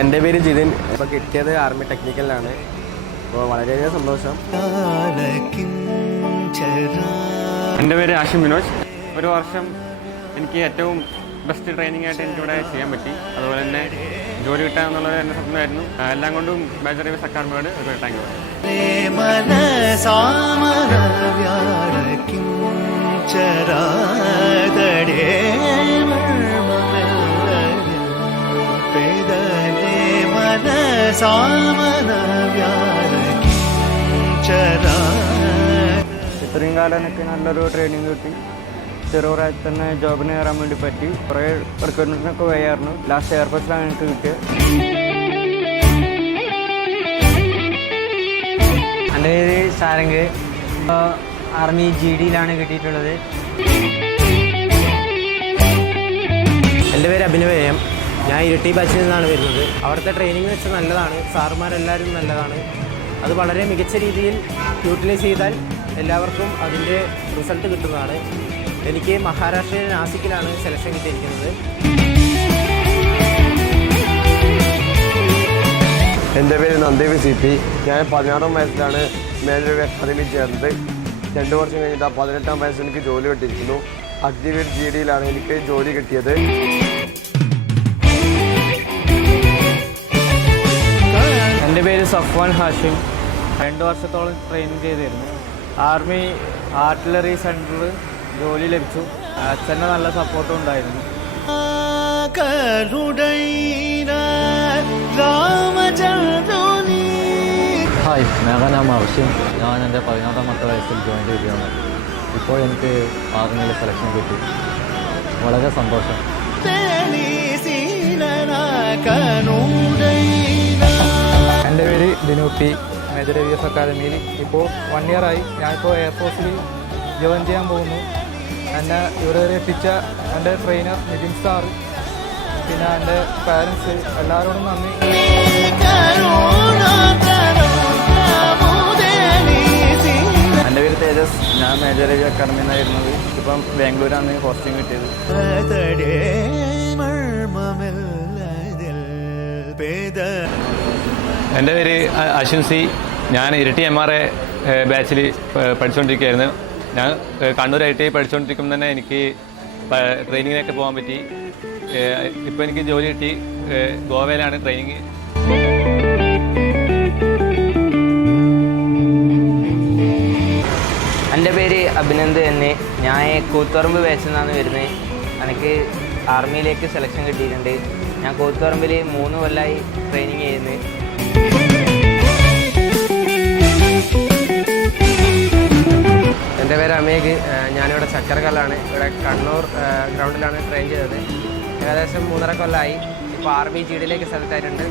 എൻ്റെ പേര് ജിതിൻ. ഇപ്പോൾ കിട്ടിയത് ആർമി ടെക്നിക്കലിലാണ്. അപ്പോൾ വളരെയധികം സന്തോഷം. എൻ്റെ പേര് ആഷിം വിനോജ്. ഒരു വർഷം എനിക്ക് ഏറ്റവും ബെസ്റ്റ് ട്രെയിനിങ് ആയിട്ട് എനിക്കിവിടെ ചെയ്യാൻ പറ്റി. അതുപോലെ തന്നെ ജോലി കിട്ടുക എന്നുള്ളത് എൻ്റെ സ്വപ്നമായിരുന്നു. എല്ലാം കൊണ്ടും മേജർ റിവേഴ്സ് അക്കാഡമിയോട് ഒരു താങ്ക് യു. ഇത്രയും കാലം എനിക്ക് നല്ലൊരു ട്രെയിനിങ് കിട്ടി. ചെറുപ്രായത്തിൽ തന്നെ ജോബിന് കയറാൻ വേണ്ടി പറ്റി. കുറേ റിക്രൂട്ട്മെൻറ്റിനൊക്കെ പോയായിരുന്നു. ലാസ്റ്റ് എയർഫോഴ്സിലാണ് എനിക്ക് കിട്ടിയത്. എൻ്റെ പേര് സാരംഗ്. ആർമി GDയിലാണ് കിട്ടിയിട്ടുള്ളത്. എൻ്റെ പേര് അഭിനവയം. ഞാൻ ഇരട്ടി ബാച്ചിൽ നിന്നാണ് വരുന്നത്. അവിടുത്തെ ട്രെയിനിങ് വെച്ച് നല്ലതാണ്. സാറുമാരെല്ലാവരും നല്ലതാണ്. അത് വളരെ മികച്ച രീതിയിൽ യൂട്ടിലൈസ് ചെയ്താൽ എല്ലാവർക്കും അതിൻ്റെ റിസൾട്ട് കിട്ടുന്നതാണ്. എനിക്ക് മഹാരാഷ്ട്രയിലെ നാസിക്കിലാണ് സെലക്ഷൻ കിട്ടിയിരിക്കുന്നത്. എൻ്റെ പേര് നന്ദേവ് CP. ഞാൻ 16 വയസ്സിലാണ് മേജർ അക്കാദമി ചേർന്നത്. 2 വർഷം കഴിഞ്ഞിട്ട് 18ാം വയസ്സിൽ എനിക്ക് ജോലി കിട്ടിയിരിക്കുന്നു. അഗ്നിവീർ GDയിലാണ് എനിക്ക് ജോലി കിട്ടിയത്. എൻ്റെ പേര് സഫ്വാൻ ഹാഷിം. 2 വർഷത്തോളം ട്രെയിനിങ് ചെയ്തിരുന്നു. ആർമി ആർട്ടിലറി സെൻറ്ററിൽ ജോലി ലഭിച്ചു. അച്ഛൻ്റെ നല്ല സപ്പോർട്ടും ഉണ്ടായിരുന്നു. ഹായ്, മേഘനാം ആവശ്യം. ഞാൻ എൻ്റെ 14ാമത്തെ വയസ്സിൽ ജോയിൻ ചെയ്യുകയാണ്. ഇപ്പോൾ എനിക്ക് ആർമിയിൽ സെലക്ഷൻ കിട്ടി. വളരെ സന്തോഷം. എൻ്റെ പേര് ദിനൂപി. മേജർ റിവേഴ്സ് അക്കാദമിയിൽ ഇപ്പോൾ 1 ഇയറായി. ഞാനിപ്പോൾ എയർഫോഴ്സിൽ ജോയിൻ ചെയ്യാൻ പോകുന്നു. എന്നെ ഇവിടെ വരെ എത്തിച്ച എൻ്റെ ട്രെയിനർ നിതിൻ സാർ, പിന്നെ എൻ്റെ പാരൻസ്, എല്ലാവരോടും നന്ദി. എൻ്റെ പേര് തേജസ്. ഞാൻ മേജർ റിവ്യൂ അക്കാദമിയിൽ നിന്നാണ് വരുന്നത്. ഇപ്പം ബാംഗ്ലൂരാണ് പോസ്റ്റിംഗ് കിട്ടിയത്. എൻ്റെ പേര് അശ്വിൻ സി. ഞാൻ ഇരട്ടി MRA ബാച്ചിൽ പഠിച്ചുകൊണ്ടിരിക്കുകയായിരുന്നു. ഞാൻ കണ്ണൂർ ITI പഠിച്ചുകൊണ്ടിരിക്കുമ്പോൾ തന്നെ എനിക്ക് ട്രെയിനിങ്ങിനൊക്കെ പോകാൻ പറ്റി. ഇപ്പോൾ എനിക്ക് ജോലി കിട്ടി. ഗോവയിലാണ് ട്രെയിനിങ്. എൻ്റെ പേര് അഭിനന്ദ് എന്നെ. ഞാൻ കൂത്തുപറമ്പ് ബാച്ചിൽ നിന്നാണ് വരുന്നത്. എനിക്ക് ആർമിയിലേക്ക് സെലക്ഷൻ കിട്ടിയിട്ടുണ്ട്. ഞാൻ കൂത്തുപറമ്പിൽ 3 കൊല്ലമായി ട്രെയിനിങ് ചെയ്യുന്നത്. എൻ്റെ പേര് അമേഘ്. ഞാനിവിടെ ചക്കരക്കല്ലാണ്. ഇവിടെ കണ്ണൂർ ഗ്രൗണ്ടിലാണ് ട്രെയിൻ ചെയ്തത്. ഏകദേശം 3.5 കൊല്ലമായി. ഇപ്പോൾ ആർമി GDയിലേക്ക് സെലക്ട് ആയിട്ടുണ്ട്.